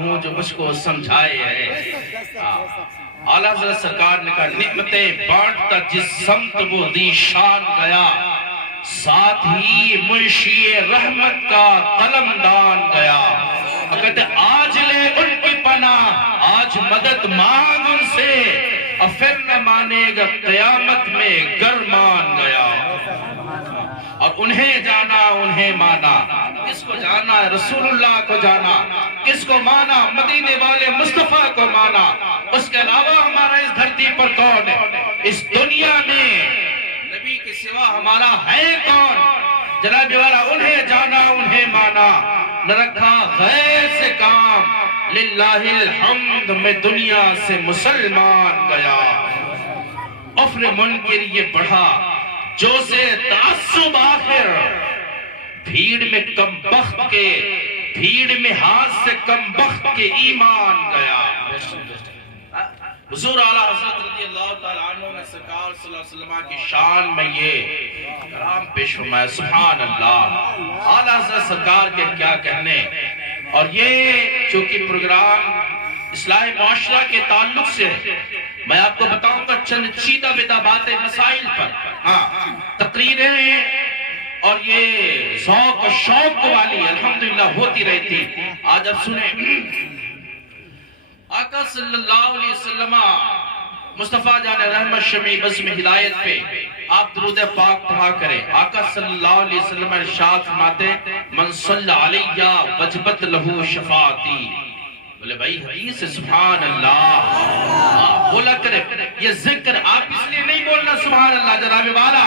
ہوں جو مجھ کو سمجھائے ہے۔ اعلیٰ حضرت سرکار نے کہا نعمتیں بانٹتا جس سمت وہ دی شان گیا، ساتھ ہی منشی رحمت کا قلمدان گیا۔ اور کہتے آج لے ان کی پناہ، آج مدد مانگ ان سے، اور پھر نہ مانے گا قیامت میں گر مان گیا۔ اور انہیں جانا انہیں مانا، کس کو جانا ہے؟ رسول اللہ کو جانا۔ کس کو مانا؟ مدینے والے مصطفیٰ کو مانا۔ اس کے علاوہ ہمارا اس دھرتی پر کون ہے؟ اس دنیا میں نبی کے سوا ہمارا ہے کون؟ جناب والا انہیں جانا انہیں مانا، نہ رکھا غیر سے کام، للہ الحمد میں دنیا سے مسلمان گیا۔ افر منکر یہ بڑھا جو سے تعصب آخر، بھیڑ میں کم بخت کے، بھیڑ میں ہاتھ سے کم بخت کے ایمان گیا۔ حضور اعلیٰ حضرت رضی اللہ تعالیٰ عنہ نے سرکار صلی اللہ علیہ وسلم کی شان میں یہ کرام پیش فرمایا، سبحان اللہ۔ اعلیٰ حضرت سرکار کے کیا کہنے۔ اور یہ چونکہ پروگرام اصلاح معاشرہ کے تعلق سے میں آپ کو بتاؤں گا چند چیدہ بدہ باتیں مسائل پر، تقریریں اور یہ ذوق و شوق والی الحمدللہ ہوتی رہتی۔ آج اب سنیں، آقا صلی اللہ علیہ وسلم مصطفیٰ جان رحمت شمیع بزم ہدایت پہ آپ درود پاک پڑھا کریں۔ آقا صلی اللہ علیہ وسلم ارشاد فرماتے من صلی علیہ وجبت لہو شفاعتی۔ بولے بھائی حدیث ہے، سبحان اللہ بولا کرے۔ یہ ذکر آپ اس لیے نہیں بولنا سبحان اللہ جناب والا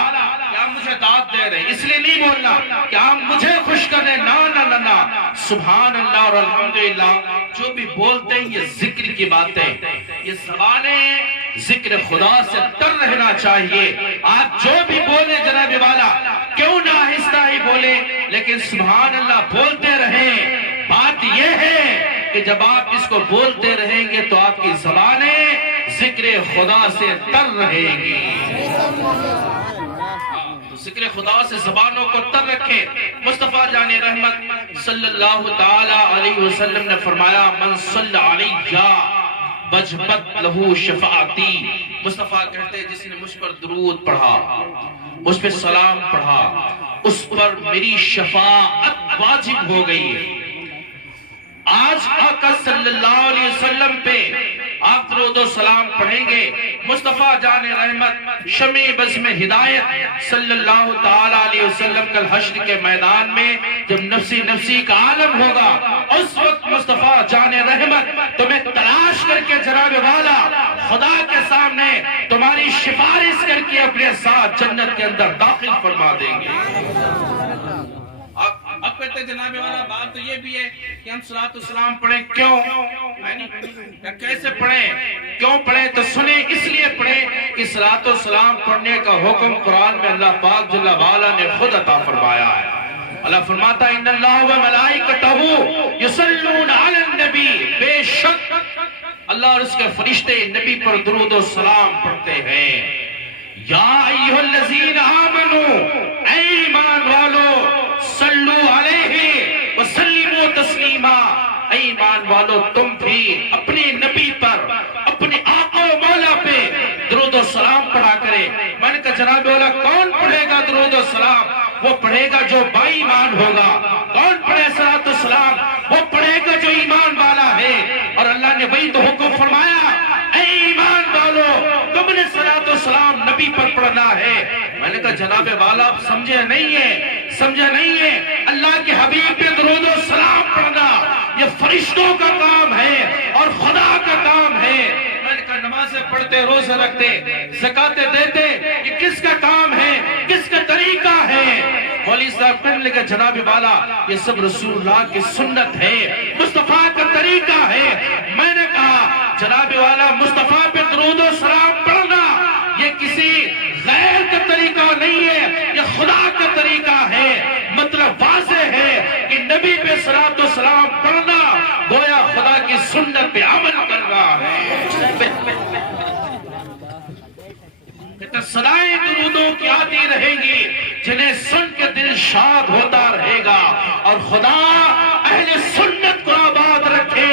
کیا مجھے داد دے رہے، اس لیے نہیں بولنا کیا مجھے خوش کر رہے، نا نا نا نا، سبحان اللہ اور الحمدللہ۔ جو بھی بولتے ہیں یہ ذکر کی باتیں، یہ زبانیں ذکر خدا سے تر رہنا چاہیے۔ آپ جو بھی بولے جناب والا کیوں نہ آہستہ ہی بولے لیکن سبحان اللہ بولتے رہیں۔ بات یہ ہے کہ جب آپ اس کو بولتے رہیں گے تو آپ کی زبانیں ذکر خدا سے تر رہے گی۔ تو ذکر خدا سے زبانوں کو تر رکھیں۔ مصطفیٰ جان رحمت صلی اللہ تعالی علیہ وسلم نے فرمایا من صلی علیہ وجبت لہو شفاعتی۔ مصطفیٰ کہتے ہیں جس نے مجھ پر درود پڑھا، مجھ پر سلام پڑھا، اس پر میری شفاعت واجب ہو گئی ہے۔ آج آقا صلی اللہ علیہ وسلم پہ آپ درود و سلام پڑھیں گے، مصطفیٰ جان رحمت شمیع بزم ہدایت صلی اللہ تعالیٰ علیہ وسلم کل حشر کے میدان میں جب نفسی نفسی کا عالم ہوگا، اس وقت مصطفیٰ جان رحمت تمہیں تلاش کر کے جناب والا خدا کے سامنے تمہاری سفارش کر کے اپنے ساتھ جنت کے اندر داخل فرما دیں گے۔ اب کہتے ہیں جناب والا بات تو یہ بھی ہے کہ ہم صلاۃ السلام پڑھیں کیوں، کیسے پڑھیں، کیوں پڑھیں؟ تو سنیں اس لیے پڑھیں کہ صلاۃ السلام پڑھنے کا حکم قرآن میں اللہ پاک جل وعلا نے خود عطا فرمایا ہے۔ اللہ فرماتا ہے ان اللہ و ملائکتہ یصلون علی النبی، بے شک اللہ اور اس کے فرشتے نبی پر درود و سلام پڑھتے ہیں۔ یا ایھا الذین آمنوا، اے ایمان والو، صلو علیہ وسلموا تسلیما، اے ایمان والو تم بھی اپنے نبی پر، اپنے آقا و مولا پہ درود و سلام پڑھا کرے۔ میں نے کہا جناب والا کون پڑھے گا درود و سلام؟ وہ پڑھے گا جو با ایمان ہوگا۔ کون پڑھے صلاۃ السلام؟ وہ پڑھے گا جو ایمان والا ہے۔ اور اللہ نے وہی تو حکم فرمایا اے ایمان والو تم نے صلاۃ السلام نبی پر پڑھنا ہے۔ میں نے کہا جناب والا آپ سمجھے نہیں ہے، سمجھے نہیں ہے، اللہ کے حبیب پہ درود و سلام پڑھنا یہ فرشتوں کا کام ہے اور خدا کا کام ہے۔ میں نے کہا نمازیں پڑھتے، روزے رکھتے، زکاتیں دیتے، یہ کس کا کام ہے، کس کا طریقہ ہے؟ مولوی صاحب کہنے لگے جناب والا یہ سب رسول اللہ کی سنت ہے، مصطفیٰ کا طریقہ ہے۔ میں نے کہا جناب والا مصطفیٰ پہ درود و سلام پڑھنا یہ کسی غیر کا طریقہ نہیں ہے، یہ خدا کا طریقہ ہے۔ مطلب واضح ہے کہ نبی پہ صلاۃ و سلام پڑھنا گویا خدا کی سنت پہ عمل کرنا ہے۔ صدائیں درودوں کی آتی رہیں گی جنہیں سن کے دل شاد ہوتا رہے گا، اور خدا اہل سنت کو آباد رکھے،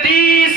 30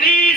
30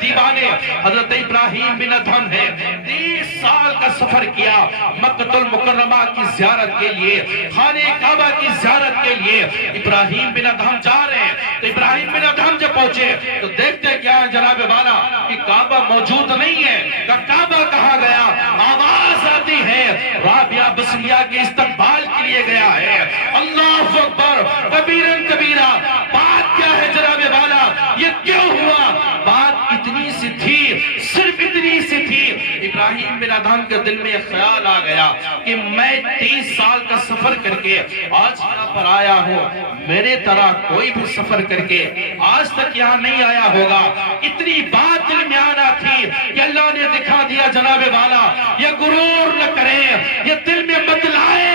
دیوانے حضرت ابراہیم بن ادہم ہے. 30 سال کا سفر کیا مکہ المکرمہ کی زیارت کے لیے, خانہ کعبہ کی زیارت کے لیے. ابراہیم بن ادہم جا رہے ہیں تو ابراہیم بن ادہم جب پہنچے تو دیکھتے کیا جناب والا کہ کعبہ موجود نہیں ہے. کعبہ کہاں گیا؟ آواز آتی ہے رابعہ بصریہ کے استقبال کے لیے گیا ہے. اللہ اکبر کبیرن کبیرہ. بات کیا ہے جناب والا؟ یہ کیوں ہوا؟ بات اتنی سی تھی, صرف اتنی سی تھی. ابراہیم بن ادہم کے دل میں خیال آ گیا کہ میں 30 سال کا سفر کر کے آج یہاں پر آیا ہوں, میرے طرح کوئی بھی سفر کر کے آج تک یہاں نہیں آیا ہوگا. اتنی بات دل میں آنا تھی کہ اللہ نے دکھا دیا جناب والا, یہ غرور نہ کریں, یہ دل میں مت لائے.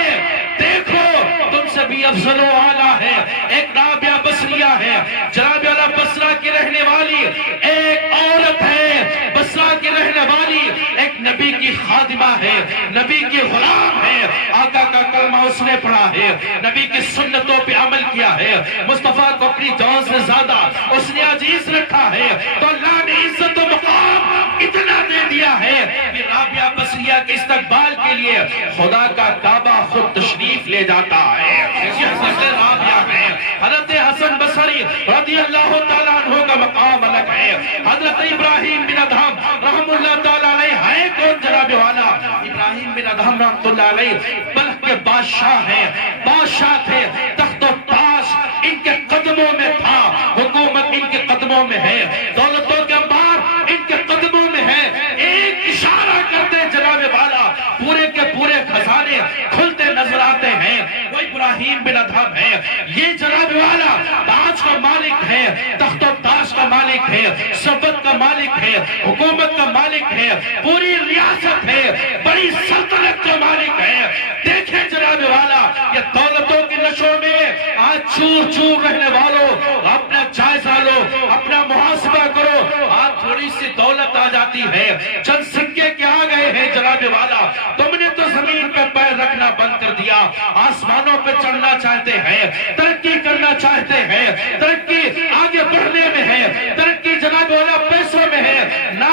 دیکھو تم سے بھی افضل و اعلیٰ ہے. ایک رابعہ بصریہ ہے, جناب والا بصرہ کی رہنے والی ایک عورت ہے, بصرہ کی رہنے والی ایک نبی کی خادمہ ہے, نبی کی غلام ہے. آقا کا کلمہ اس نے پڑھا ہے, نبی کی سنتوں پہ عمل کیا ہے, مصطفیٰ کو اپنی جان سے زیادہ اس نے عزیز رکھا ہے. تو اللہ نے عزت و مقام اتنا دے دیا ہے کہ رابعہ بصریہ کے استقبال کے لیے خدا کا کعبہ خود تشریف لے جاتا ہے. یہ حضرت رابعہ ہے. حضرت حسن بصری رضی اللہ تعالیٰ عنہ کا مقام الگ ہے. حضرت ابراہیم بن ادہم رحم اللہ تعالیٰ علیہ ہے کون جناب والا؟ ابراہیم بن ادہم رحمۃ اللہ علیہ بلخ کے بادشاہ ہیں, بادشاہ تھے. تخت و تاج ان کے قدموں میں تھا, حکومت ان کے قدموں میں ہے, دولتوں کے انبار ان کے قدموں میں ہے. ایک اشارہ کرتے جناب والا پورے کے پورے خزانے کھلتے نظر آتے ہیں. وہ ابراہیم بن ادہم ہے. یہ جناب والا تاج کا مالک ہے, تخت و تاج کا مالک ہے, سلطنت کا مالک ہے, حکومت کا مالک ہے, پوری ریاست ہے, بڑی سلطنت کا مالک ہے. دیکھیں جناب والا یہ دولتوں کی نشوں میں آج چور چور رہنے والوں اپنا جائزہ لو, اپنا محاسبہ کرو. آج تھوڑی سی دولت آ جاتی ہے, چند سکے کے آ گئے ہیں جناب والا, تم نے تو زمین پہ پیر رکھنا بند کر دیا, آسمانوں پہ چڑھنا چاہتے ہیں, ترقی کرنا چاہتے ہیں, ترقی آگے بڑھنے میں ہے, ترقی جناب والا پیسوں میں ہے. نہ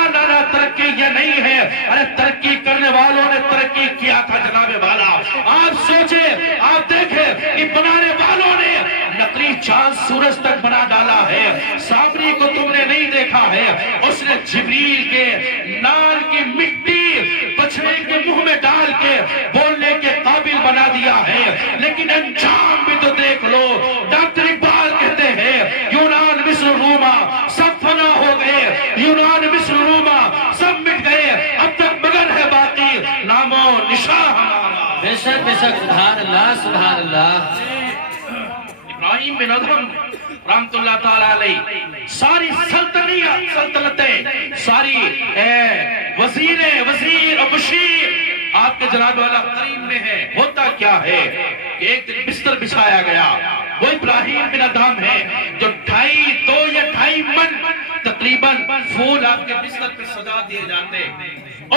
ترقی یہ نہیں ہے. ارے ترقی کرنے والوں نے ترقی کیا تھا جناب والا. آپ سوچیں, آپ دیکھیں کہ بنانے والوں نے نقلی چاند سورج تک بنا ڈالا ہے. سامری کو تم نے نہیں دیکھا ہے, اس نے جبریل کے نال کی مٹی بچڑے کے منہ میں ڈال کے بولنے کے قابل بنا دیا ہے. لیکن انجام بھی تو دیکھ لو. ڈاکٹر اقبال کہتے ہیں یونان مصر روما سب فنا ہو گئے, یونان مصر روما سب مٹ گئے, اب تک مگر ہے باقی نام و نشاں ہمارا. بے شک سبحان اللہ سبحان اللہ. ابراہیم بن ادہم رحمت اللہ تعالیٰ علیہ ساری سلطنتیں, ساری وزیر و بشیر آپ کے جناب والا قریب میں ہے. ہوتا کیا ہے کہ ایک دن بستر بچھایا گیا. وہ ابراہیم بن ادہم ہے جو 2.5 یا 2.5 من تقریباً پھول آپ کے بستر پہ سجا دیے جاتے.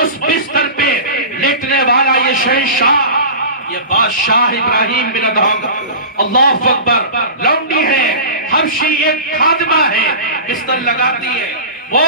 اس بستر پہ لیٹنے والا یہ شہنشاہ, یہ بادشاہ ابراہیم بن ادہم, اللہ اکبر, لونڈی ہے, حبشی ایک خادمہ ہے, بستر لگاتی ہے. وہ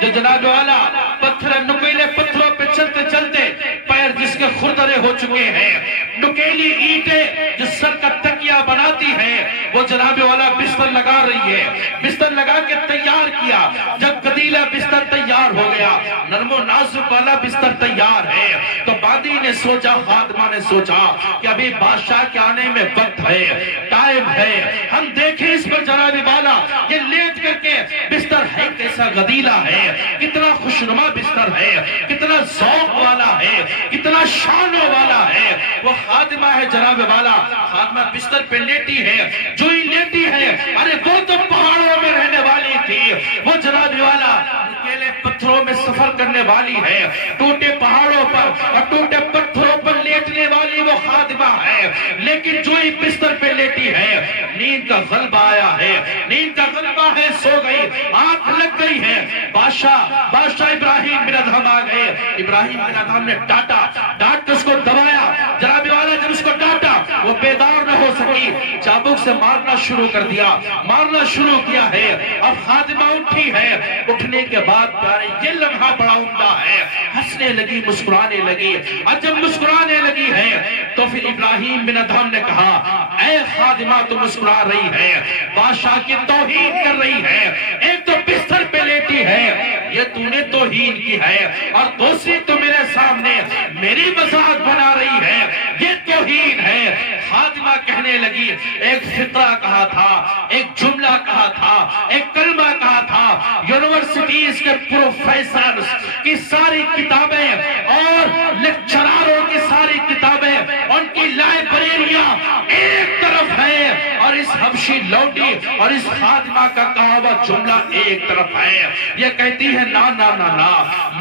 جو جناب والا پتھر نکیلے پتھروں پہ چلتے چلتے پیر جس کے خردرے ہو چکے ہیں, نکیلی اینٹیں جس سر کا تکیہ بناتی ہے, وہ جناب والا بستر لگا رہی ہے. بستر لگا کے تیار کیا. جب قدیلہ بستر تیار ہو گیا, نرم و نازک والا بستر تیار ہے, تو بادی نے سوچا, خادمہ نے سوچا کہ ابھی بادشاہ کے آنے میں وقت ہے, ٹائم ہے, ہم دیکھیں اس پر جناب والا یہ لیٹ کر کے بستر ہے کیسا غدیلہ ہے, کتنا خوشنما بستر ہے, کتنا ذوق والا ہے, کتنا شانوں والا ہے. وہ خادمہ ہے جناب والا, خادمہ بستر پہ لیٹی ہے. جو ہی لیٹی ہے, ارے وہ تو پہاڑوں میں رہنے والی تھی, وہ جناب والا نکیلے پتھروں میں سفر کرنے والی ہے, ٹوٹے پہاڑوں پر اور ٹوٹے پتھروں پر لیٹنے والی وہ خادمہ ہے. لیکن جو ہی بستر پہ لیٹی ہے, نیند کا غلبہ آیا ہے, نیند کا غلبہ ہے, سو گئی, آنکھ لگ گئی ہے. بادشاہ ابراہیم بن ادہم آ گئے. ابراہیم بن ادہم نے ڈانٹ کے اس کو دبایا. جناب والا جب اس کو ڈانٹا وہ بیدار نہ ہو سکی. ہوگی، چابک سے مارنا شروع کر دیا، مارنا شروع کیا ہے۔ اب خادمہ اٹھی ہے، اٹھنے کے بعد پیارے یہ لمحہ بڑا عمدہ ہے، ہنسنے لگی، مسکرانے لگی۔ اور جب مسکرانے لگی ہے تو پھر ابراہیم بن ادہم نے کہا اے خادمہ تو مسکرا رہی ہے، بادشاہ کی توہین کر رہی ہے، ایک تو بستر پہ لیٹی ہے، یہ تو نے توہین کی ہے، اور دوسری تو میرے سامنے میری مذاق بنا رہی ہے، یہ توہین ہے۔ خادمہ کہنے لگی ایک فقرہ کہا تھا، ایک جملہ کہا تھا، ایک کلمہ کہا تھا، یونیورسٹیز کے پروفیسرز کی ساری کتابیں اور لیکچراروں کی ساری کتابیں، ان کی لائبریریاں ایک طرف ہے، اور اس حبشی لوٹی اور اس خادمہ کا کہا ہوا جملہ ایک طرف ہے۔ یہ کہتی ہے نا نا نا نا،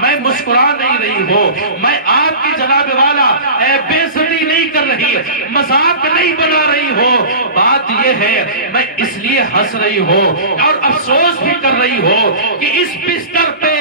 میں مسکرا نہیں رہی ہوں، میں آپ کی جناب والا بے عزتی نہیں کر رہی، مذاق نہیں بنا رہی ہوں، بات یہ ہے میں اس لیے ہنس رہی ہوں اور افسوس بھی کر رہی ہوں کہ اس بستر پہ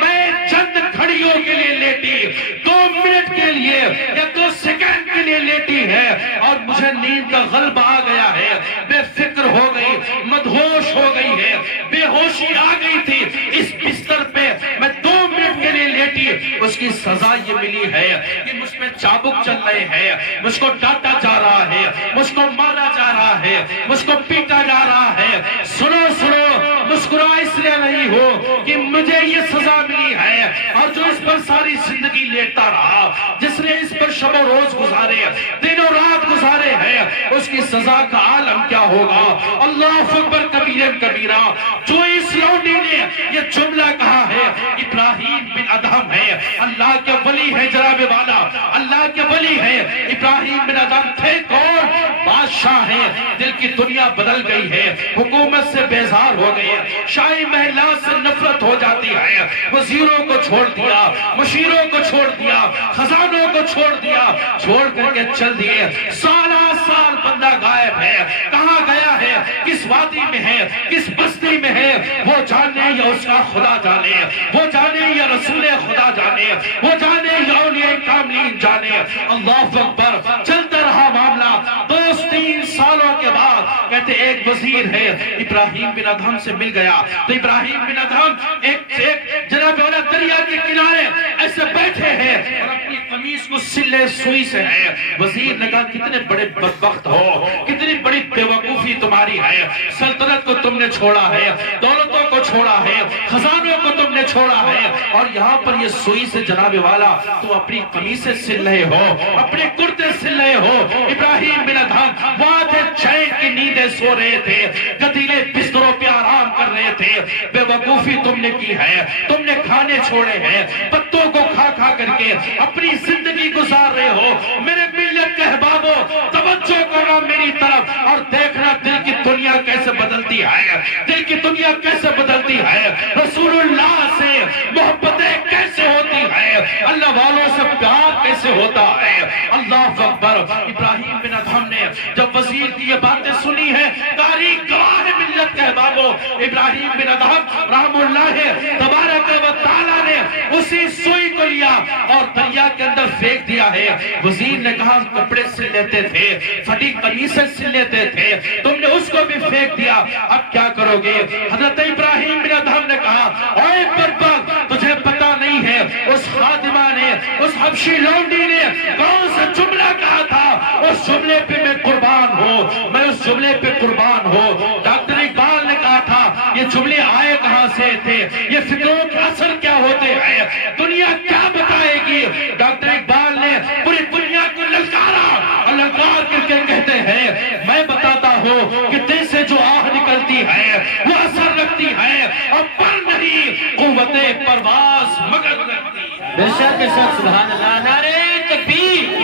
میں چند گھڑیوں کے لیے لیٹی، 2 منٹ کے لیے یا 2 سیکنڈ کے لیے لیٹی ہے، اور مجھے نیند کا غلبہ آ گیا ہے، بے فکر ہو گئی، مدہوش ہو گئی ہے، بے ہوشی آ گئی تھی، اس بستر پہ میں 2 منٹ کے لیے لیٹی، اس کی سزا یہ ملی ہے کہ مجھ پہ چابک چل رہے ہیں، مجھ کو ڈانٹا جا رہا ہے، مجھ کو مارا جا رہا ہے، مجھ کو پیٹا جا رہا ہے۔ سنو سنو، مسکرا اس لیے نہیں ہو کہ مجھے یہ سزا ملی ہے، اور جو اس پر ساری زندگی لیٹتا رہا، جس نے اس پر شب و روز گزارے، دن و رات گزارے ہیں، اس کی سزا کا عالم کیا ہوگا۔ اللہ اکبر کبیرہ کبیرہ۔ جو اس لونڈی نے یہ جملہ کہا ہے، ابراہیم بن ادہم ہے، اللہ کے ولی ہے جناب والا، اللہ کے ولی ہے۔ ابراہیم بن ادہم تھے کون؟ بادشاہ ہیں، دل کی دنیا بدل گئی ہے، حکومت سے بیزار ہو گئے، شاہی محلات سے نفرت ہو جاتی ہے، وزیروں کو چھوڑ دیا، مشیروں کو چھوڑ دیا، خزانوں کو چھوڑ دیا، چھوڑ کر کے چل دیے، سالہ سال بندہ غائب ہے، کہاں گیا ہے، کس وادی میں ہے، کس بستی میں ہے، وہ جانے یا اس کا خدا جانے، وہ جانے یا رسول خدا جانے، وہ جانے یا اولیاء کاملین جانے۔ اللہ اکبر۔ چلتا رہا معاملہ، 2-3 سالوں کے بعد کہتے ایک وزیر ہے ابراہیم بن ادہم سے مل گیا، تو ابراہیم بن ادہم ایک جناب والا دریا کے کنارے ایسے بیٹھے ہیں اور اپنی قمیص کو سلے سوئی سے ہے۔ وزیر نے کہا کتنے بڑے بدبخت ہو، کتنی بڑی بے وقوفی تمہاری ہے، سلطنت کو تم نے چھوڑا ہے، دولتوں کو چھوڑا ہے، خزانوں کو تم نے چھوڑا ہے، اور یہاں پر یہ سوئی سے جناب والا تم اپنی قمیصیں سل رہے ہو، اپنے کرتے سل رہے ہو۔ ابراہیم بن ادہم وہاں تھے، چین کی نیندیں سو رہے تھے، گدیلے بستروں پہ آرام کر رہے تھے۔ بے وقوفی تم نے کی ہے، تم نے کھانے چھوڑے ہیں، پتوں کو کھا کھا کر کے اپنی زندگی گزار رہے ہو۔ میرے ملت کے احبابوں، توجہ کرنا میری طرف اور دیکھنا دل کی دنیا کیسے بدلتی ہے، دل کی دنیا کیسے بدلتی ہے، رسول اللہ سے محبتیں کیسے ہوتی ہے، اللہ والوں سے پیار کیسے ہوتا ہے۔ اللہ اکبر۔ ابراہیم بن ادہم نے جب وزیر کی یہ باتیں سنی ہے، تاریخ گواہ ہے ملت کے احبابوں، ابراہیم بن ادہم رحم اللہ تبارک و تعالیٰ نے اسی سوئی کو لیا اور دریا کے اندر پھینک دیا ہے۔ وزیر نے کہا کپڑے سل لیتے تھے، پھٹی قمیصیں سل لیتے تھے، تم نے اس کو بھی پھینک دیا، اب کیا کرو گے؟ حضرت ابراہیم بن ادہم نے کہا اے برباد، تجھے پتا نہیں ہے اس خادمہ نے، اس حبشی لونڈی نے کون سا جملہ کہا تھا، اس جملے پہ میں قربان ہوں، میں اس جملے پہ قربان ہوں۔ ڈاکٹر اقبال نے کہا تھا یہ جملے آئے کہاں سے تھے، یہ فکروں کے اثر کیا ہوتے ہیں، دنیا کیا بتائے گی۔ ڈاکٹر اقبال نے پوری دنیا کو للکارا اور للکار کر کے کہتے ہیں میں بتاتا ہوں کہ دل سے جو آہ نکلتی ہے وہ اثر رکھتی ہے، اور پر نہیں قوت پرواز مگر رکھتی ہے۔ بے شک بے شک، سبحان اللہ۔ نعرہ تکبیر،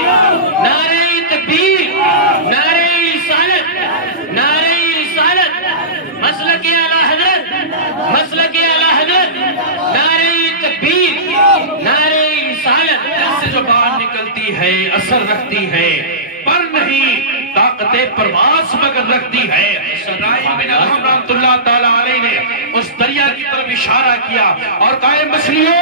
نعرہ تکبیر، نعرہ رسالت، نعرہ رسالت، مسلک اعلیٰ حضرت، مسلک اعلیٰ حضرت، نعرہ تکبیر، نعرہ رسالت۔ دل سے جو بات نکلتی ہے اثر رکھتی ہے، پر نہیں طاقت پرواز مگر رکھتی ہے۔ ابراہیم بن ادہم رحمۃ اللہ تعالیٰ علیہ نے اس دریا کی طرف اشارہ کیا اور کہا مچھلیوں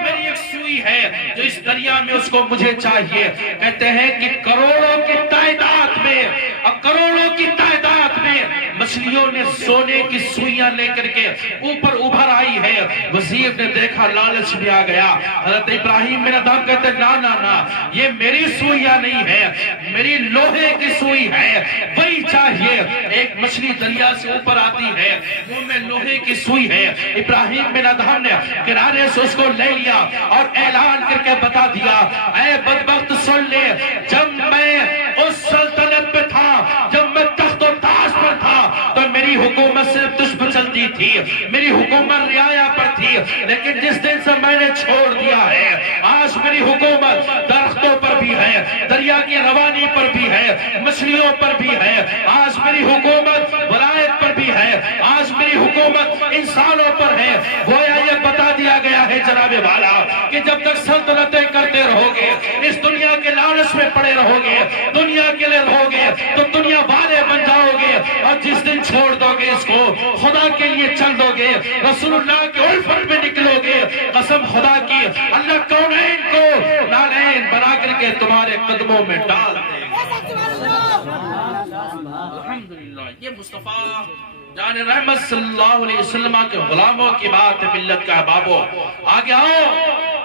میری ایک سوئی ہے جو اس دریا میں، اس کو مجھے چاہیے۔ کہتے ہیں کہ کروڑوں کی تعداد میں اب کروڑوں کی تعداد میں مچھلیوں نے سونے کی سوئیاں لے کر کے اوپر ابھر آئی ہے۔ وزیر نے دیکھا، لالچ بھی آ گیا۔ حضرت ابراہیم بن ادھم کہتے نا نا نا، یہ میری سوئیاں نہیں ہے، میری لوہے کی سوئی ہے، وہی چاہیے۔ ایک مچھلی دریا سے اوپر آتی ہے، منہ میں لوہے کی سوئی ہے۔ ابراہیم بن ادھم نے کنارے سے اس کو لے لیا اور اعلان کر کے بتا دیا، اے بدبخت سن لے، جب میں اس سلطنت پہ تھا، جب میں تخت و تاج پر تھا تو میری حکومت صرف تجھ پر چلتی تھی، میری حکومت رعایا پر تھی، لیکن جس دن سے میں نے چھوڑ دیا ہے، آج میری حکومت درختوں پر بھی ہے، دریا کی روانی پر بھی ہے، مچھلیوں پر بھی ہے، آج میری حکومت ولایت پر بھی ہے، آج میری حکومت انسانوں پر ہے۔ گویا یہ بتا دیا گیا ہے جناب والا کہ جب تک سلطنتیں کرتے رہو گے، اس دنیا کے لالچ میں پڑے رہو گے، دنیا کے لیے رہو گے تو دنیا والے بن جاؤ گے، اور جس دن چھوڑ دو گے اس کو، خدا کے لیے چل دو گے، رسول اللہ کے الفت میں نکلو گے، قسم خدا کی اللہ کونین کو نالین بنا کر کے تمہارے قدموں میں ڈال دے گا۔ الحمدللہ، یہ مصطفیٰ جان رحمت صلی اللہ علیہ وسلم کے غلاموں کی بات ہے۔ ملت کا احبابو آگے آؤ،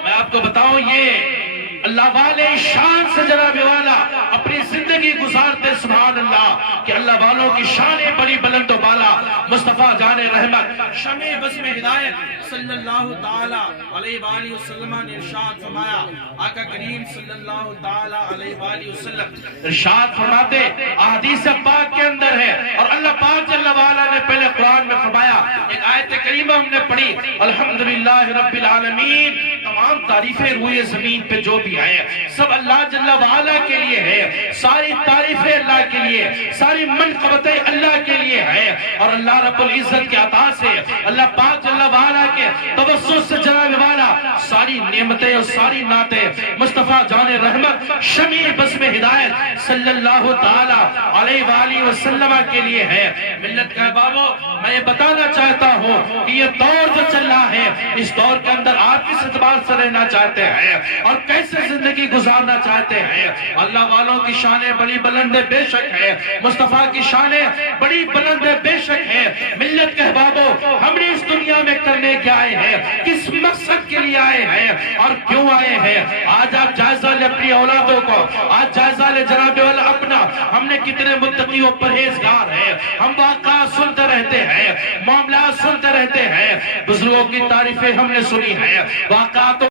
میں آپ کو بتاؤں، یہ اللہ والے شان سے جناب والا اپنی زندگی گزارتے، سبحان اللہ، کہ اللہ والوں کی شانیں بڑی بلند و بالا۔ مصطفیٰ جان رحمت شمع بزم ہدایت صلی اللہ تعالی علیہ وآلہ وسلم نے ارشاد فرمایا، آقا کریم صلی اللہ تعالی علیہ وآلہ وسلم ارشاد فرماتے، احادیث پاک کے اندر ہے، اور اللہ پاک جل وعلا نے پہلے قرآن میں فرمایا، ایک آیت کریمہ ہم نے پڑھی، الحمدللہ رب العالمین، تمام تعریفیں روئے زمین پہ جو بھی ہے سب اللہ جل وعلا کے لیے ہے، ساری تعریفیں اللہ کے لیے، ساری منقبتیں اللہ کے لیے ہے، اور اللہ رب العزت کے عطا سے، اللہ پاک جل وعلا کے توسط سے جناب والا ساری نعمتیں اور ساری نعتیں مصطفیٰ جان رحمت شمع بزم ہدایت صلی اللہ تعالی علیہ وآلہ وسلم کے لیے ہے۔ ملت کے احبابو، میں یہ بتانا چاہتا ہوں کہ یہ دور جو چل رہا ہے، اس دور کے اندر آپ کس اعتبار سے رہنا چاہتے ہیں اور کیسے زندگی گزارنا چاہتے ہیں۔ اللہ والوں کی شانیں بڑی بلند بے شک ہے، مصطفیٰ کی شانیں بڑی بلند بے شک ہے۔ ملت کے احبابو، ہم نے اس دنیا میں کرنے کیا آئے ہیں، کس مقصد کے لیے آئے ہیں اور کیوں آئے ہیں؟ آج آپ جائزہ لے اپنی اولادوں کو، آج جائزہ لے جناب والا اپنا، ہم نے کتنے متقی و پرہیزگار ہیں، ہم واقعات سنتے رہتے ہیں، معاملات سنتے رہتے ہیں، بزرگوں کی تعریفیں ہم نے سنی ہیں، واقعات